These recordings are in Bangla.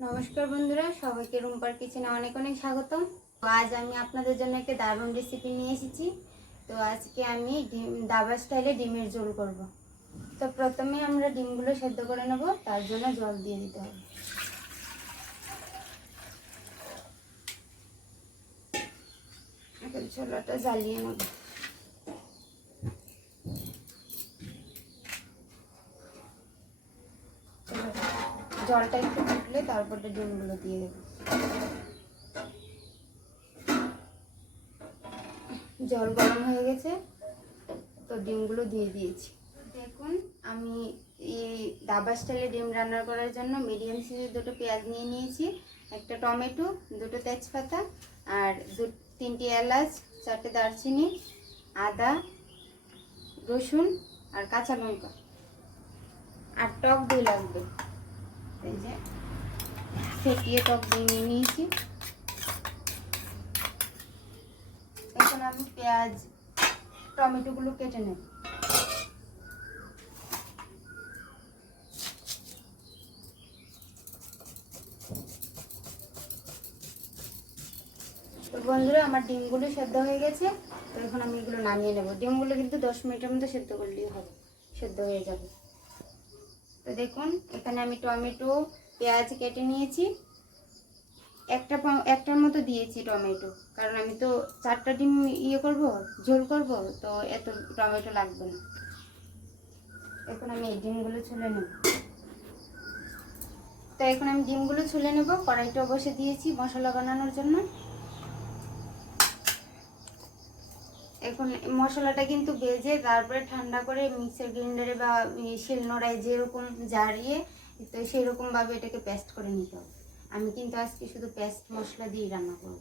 নমস্কার বন্ধুরা, সবাইকে রুম্পার কিচেনে অনেক অনেক স্বাগতম। তো আজ আমি আপনাদের জন্য একটা দারুণ রেসিপি নিয়ে এসেছি। তো আজকে আমি দাবা স্টাইলে ডিমের ঝোল করব। তো প্রথমে আমরা ডিমগুলো সেদ্ধ করে নেব, তার জন্য জল দিয়ে দিতে হবে। এখন চুলাটা জ্বালিয়ে নেব। জলটা একটু ফুটলে তারপরে ডিমগুলো দিয়ে দেবো। জল গরম হয়ে গেছে, তো ডিমগুলো দিয়ে দিয়েছি। দেখুন, আমি এই দাবা স্টাইলে ডিম রান্না করার জন্য মিডিয়াম সাইজের দুটো পেঁয়াজ নিয়ে নিয়েছি, একটা টমেটো, দুটো তেজপাতা, আর তিনটি এলাচ, চারটে দারচিনি, আদা, রসুন আর কাঁচা লঙ্কা, আর টক দই লাগবে। এই যে ফেটিয়ে টক দই নিয়ে নিয়েছি। এখন আমি পেঁয়াজ টমেটোগুলো কেটে নেব। তো বন্ধুরা, আমার ডিমগুলো সেদ্ধ হয়ে গেছে। তো এখন আমি এগুলো নামিয়ে নেব। ডিমগুলো কিন্তু 10 মিনিটের মধ্যে সেদ্ধ করলেই হবে, সেদ্ধ হয়ে যাবে। তো দেখুন, এখানে আমি টমেটো পেঁয়াজ কেটে নিয়েছি। একটার মতো দিয়েছি টমেটো, কারণ আমি তো 4টা ডিম করব, ঝোল করব, তো এত টমেটো লাগবে না। এখন আমি এই ডিমগুলো ছুলে নেব। তো এখন আমি ডিমগুলো ছুলে নেব। কড়াইটা বসে দিয়েছি মশলা বানানোর জন্য। এখন মশলাটা কিন্তু ভেজে তারপরে ঠান্ডা করে মিক্সার গ্রাইন্ডারে বা শিলনোড়ায় যেরকম জারিয়ে, তো সেরকমভাবে এটাকে পেস্ট করে নিতে হবে। আমি কিন্তু আজকে শুধু পেস্ট মশলা দিয়ে রান্না করব।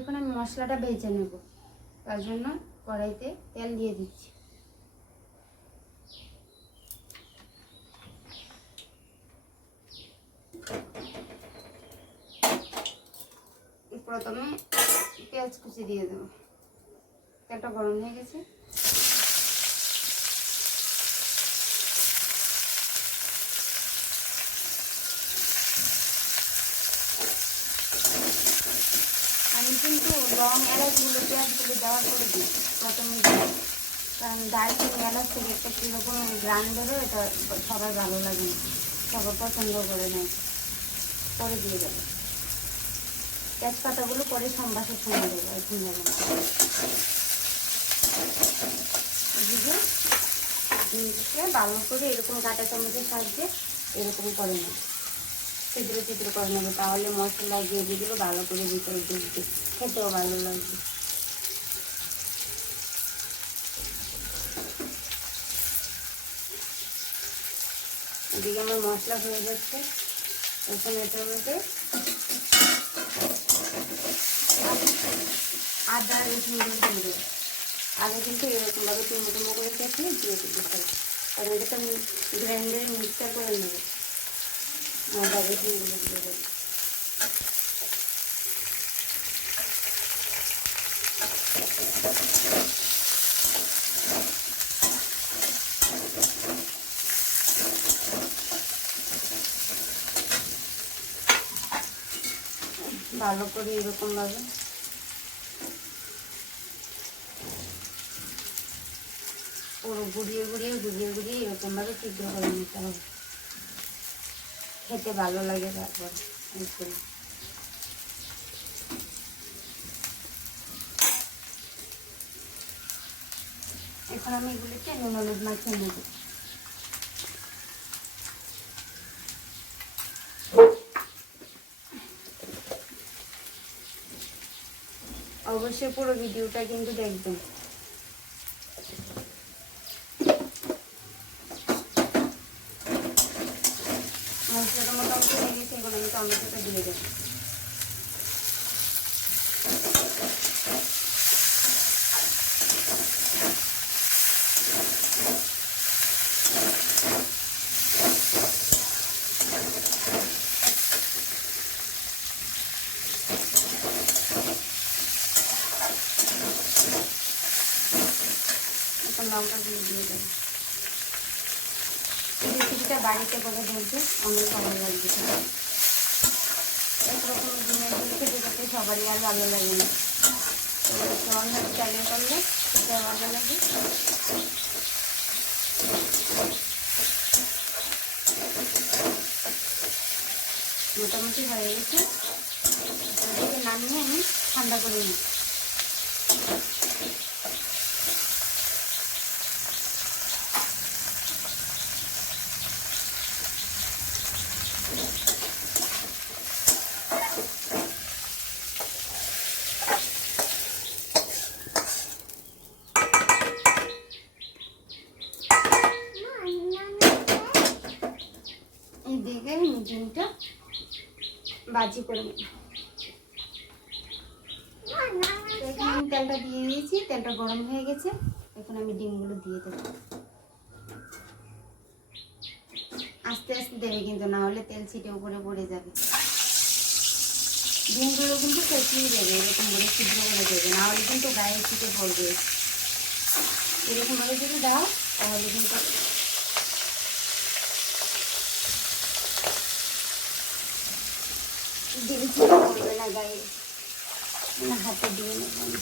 এখন আমি মশলাটা ভেজে নেব, তার জন্য কড়াইতে তেল দিয়ে দিচ্ছি। প্রথমে পেঁয়াজ কুচি দিয়ে দেবো। তেলটা গরম হয়ে গেছে। আমি কিন্তু লং এলাচগুলো পেঁয়াজগুলো দেওয়ার পরে দিই প্রথমে, কারণ দারচিনি এলাচ থেকে একটা কীরকম গ্রান বেরো, এটা সবার ভালো লাগে না, সবার পছন্দ করে নেয়, পরে দিয়ে দেবো। তেজপাতাগুলো পরে সম্বাসের সময় দেবো, এখন দেবো না। এদিকে ভালো করে এরকম কাঁটা চামচের সাহায্যে এরকম করে নেব, ছিদ্র ছিদ্র করে নেবো, তাহলে মশলা গ্রেভিগুলো ভালো করে ভিতরে ঢুকবে, খেতেও ভালো লাগবে। এদিকে আমার মশলা হয়ে যাচ্ছে। এখন এটার মধ্যে আদা রসুনগুলো দিয়ে দেবো। আগে কিন্তু এরকমভাবে টুমো টুমো করে কেটে দিয়ে দিতে হবে, কারণ এটা তো গ্রাইন্ডারে মিক্সচার করে নেবো। আদা রসুনগুলো দিয়ে দেবো। ভালো করে এরকমভাবে পুরো গুড়িয়ে এরকমভাবে সিদ্ধ করে নিতে হবে, খেতে ভালো লাগে। তারপর এখন আমি এগুলিকে নুন হলুদ মাখিয়ে নেব। অবশ্যই পুরো ভিডিওটা কিন্তু দেখবেন। মশলাটা মোটামুটি হয়ে গেছে, এখন আমি টমেটোটা দিয়ে দেবো। এখন লঙ্কাগুলো দিয়ে দেবো। এই রেসিপিটা বাড়িতে করে দেখবে, অনেক ভালো লাগবে। সবারই আর ভালো লাগে না, তো অন্য স্টাইলে করলে সেটা ভালো লাগে। মোটামুটি হয়ে গেছে, এটাকে নামিয়ে আমি ঠান্ডা করে নিই। এইদিকে আমি ডিমটা ভাজি করে নিই। এখানে তেলটা দিয়ে দিয়েছি, তেলটা গরম হয়ে গেছে, এখন আমি ডিমগুলো দিয়ে দেবো। আস্তে আস্তে দেবে কিন্তু, না হলে তেল ছিটে উপরে পড়ে যাবে। ডিমগুলো কিন্তু ফেটিয়ে দেবে, এরকম করে ছিদ্র করে দেবে, না হলে কিন্তু গায়ে ছিটে পড়বে। এরকমভাবে যদি দাও তাহলে কিন্তু ডিম ছিটে পড়বে না গায়ে। হাতে দিয়ে নেব আমি।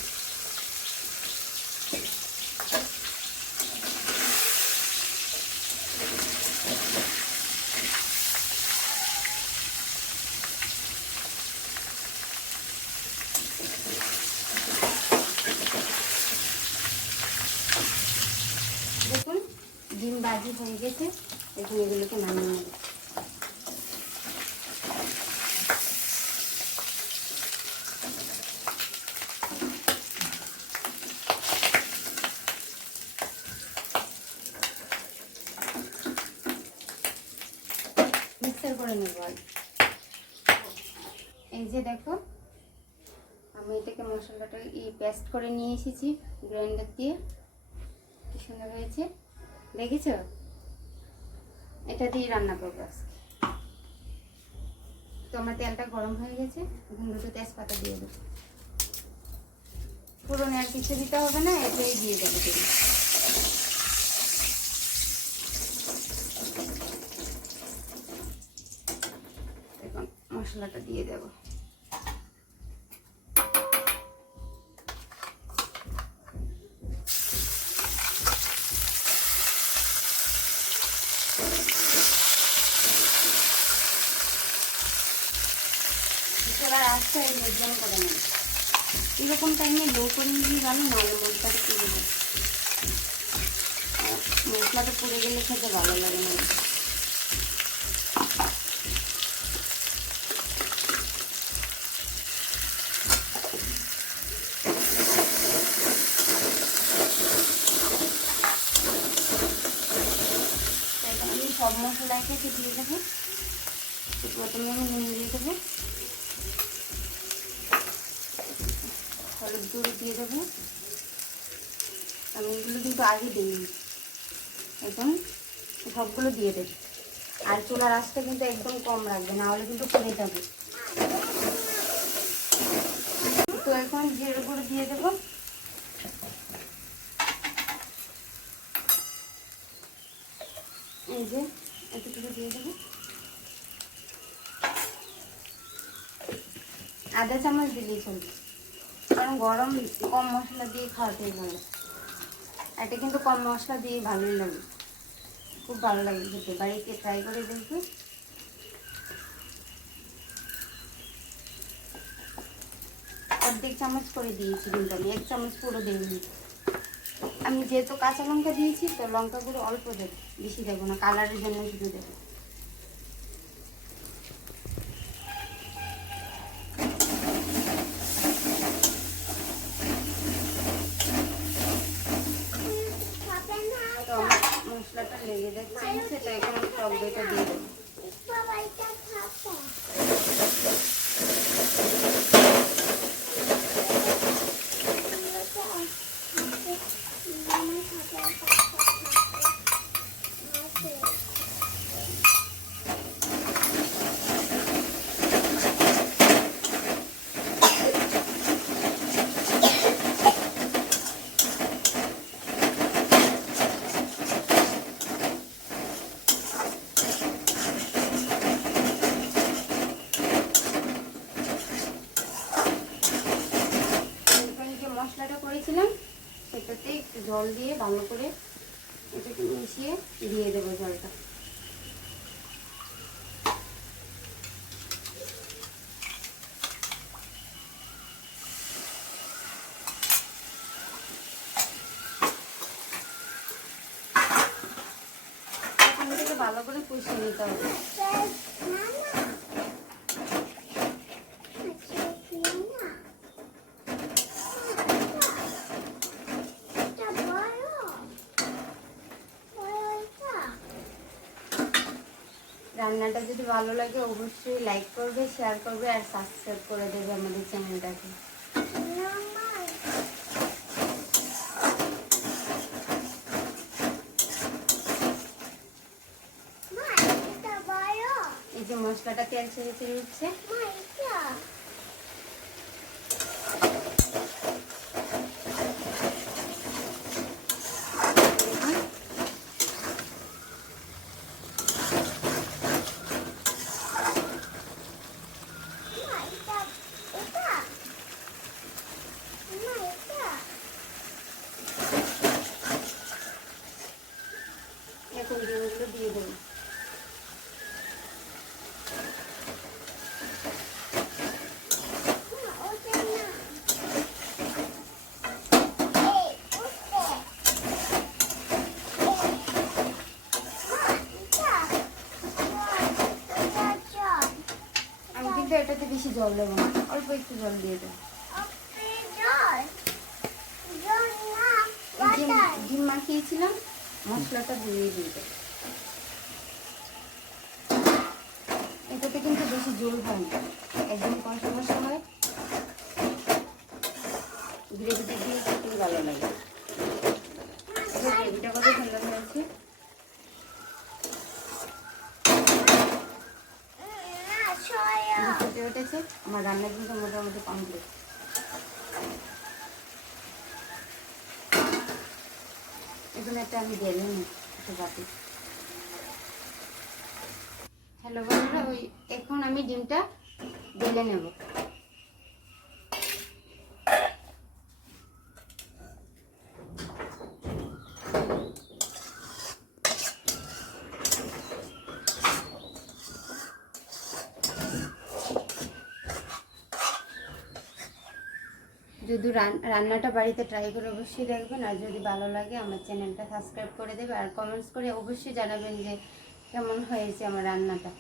দেখুন ডিম ভাজি হয়ে গেছে, এখন এগুলোকে নামিয়ে নেব। মিক্সার করে নেব। এই যে দেখো, আমি এটাকে মশলাটা পেস্ট করে নিয়ে এসেছি গ্রাইন্ডার দিয়ে। কি সুন্দর হয়েছে দেখেছ? এটা দিয়ে রান্না করবো আজকে। তো আমার তেলটা গরম হয়ে গেছে, এখন দুটো তেজপাতা দিয়ে দেবো। পুরোনো আর কিছু দিতে হবে না, এটাই দিয়ে দেবো তেল। এখন মশলাটা দিয়ে দেবো। আস্তে মিডিয়াম করে নেব। এরকম টাইমে লো করে নিয়ে ভালো, নাহলে মশলাটা পুড়ে যাবে। মশলাটা পুড়ে গেলে খেতে ভালো লাগে না। আমি সব মশলা একে দিয়ে দেবো। প্রথমে আমি নুন দিয়ে দেবো, হলুদ গুঁড়ো দিয়ে দেবো। আমি এগুলো কিন্তু আগে দিই, এখন সবগুলো দিয়ে দেবো। আর চুলার আঁচটা কিন্তু একদম কম রাখবে, না হলে কিন্তু পুড়ে যাবে। তো এখন জিরে গুঁড়ো দিয়ে দেবো। এই যে এতটুকু দিয়ে দেবো। আধা চামচ দিলেই চলবে, কারণ গরম কম মশলা দিয়ে খাওয়াতেই ভালো। এটা কিন্তু কম মশলা দিয়ে ভালোই লাগে, খুব ভালো লাগে খেতে। বাড়িতে ট্রাই করে দেখবে। অর্ধেক চামচ করে দিয়েছি, কিন্তু আমি 1 চামচ পুরো দিইনি। আমি যেহেতু কাঁচা লঙ্কা দিয়েছি, তো লঙ্কা গুঁড়ো অল্প দেবো, বেশি দেবো না, কালারের জন্য শুধু দেবো। মশলাটা লেগে যাচ্ছে, সেটা এখন টক দইটা দিয়ে দেবো। জল দিয়ে ভালো করে এটাকে মিশিয়ে দিয়ে দেবো জলটা। এখন থেকে ভালো করে কষিয়ে নিতে হবে। রান্নাটা যদি ভালো লাগে অবশ্যই লাইক করবে, শেয়ার করবে আর সাবস্ক্রাইব করে দেবে আমাদের চ্যানেলটাকে। এই যে মশলাটা তেল ছেড়ে ছেড়ে দিচ্ছে, এখন ডিমগুলো দিয়ে দেবো। আমি কিন্তু এটাতে বেশি জল দেবো না, অল্প একটু জল দিয়ে দেবো। ডিম মাখিয়েছিলাম, মশলাটা দিয়ে দেবো। এটাতে কিন্তু বেশি ঝোল হয় না, একদম কষা কষা হয়, গ্রেভিটা দিয়ে খেতেই ভালো লাগে। গ্রেভিটা কত সুন্দর হয়েছে। ফুটে উঠেছে, আমার রান্না কিন্তু মোটামুটি কমপ্লিট। এখন একটা আমি ঢেলে নিই একটু বাটি। হ্যালো বন্ধুরা, এখন আমি ডিমটা ঢেলে নেব। যদি রান্নাটা বাড়িতে ট্রাই করে অবশ্যই দেখবেন, আর যদি ভালো লাগে আমার চ্যানেলটা সাবস্ক্রাইব করে দেবে আর কমেন্টস করে অবশ্যই জানাবেন যে কেমন হয়েছে আমার রান্নাটা।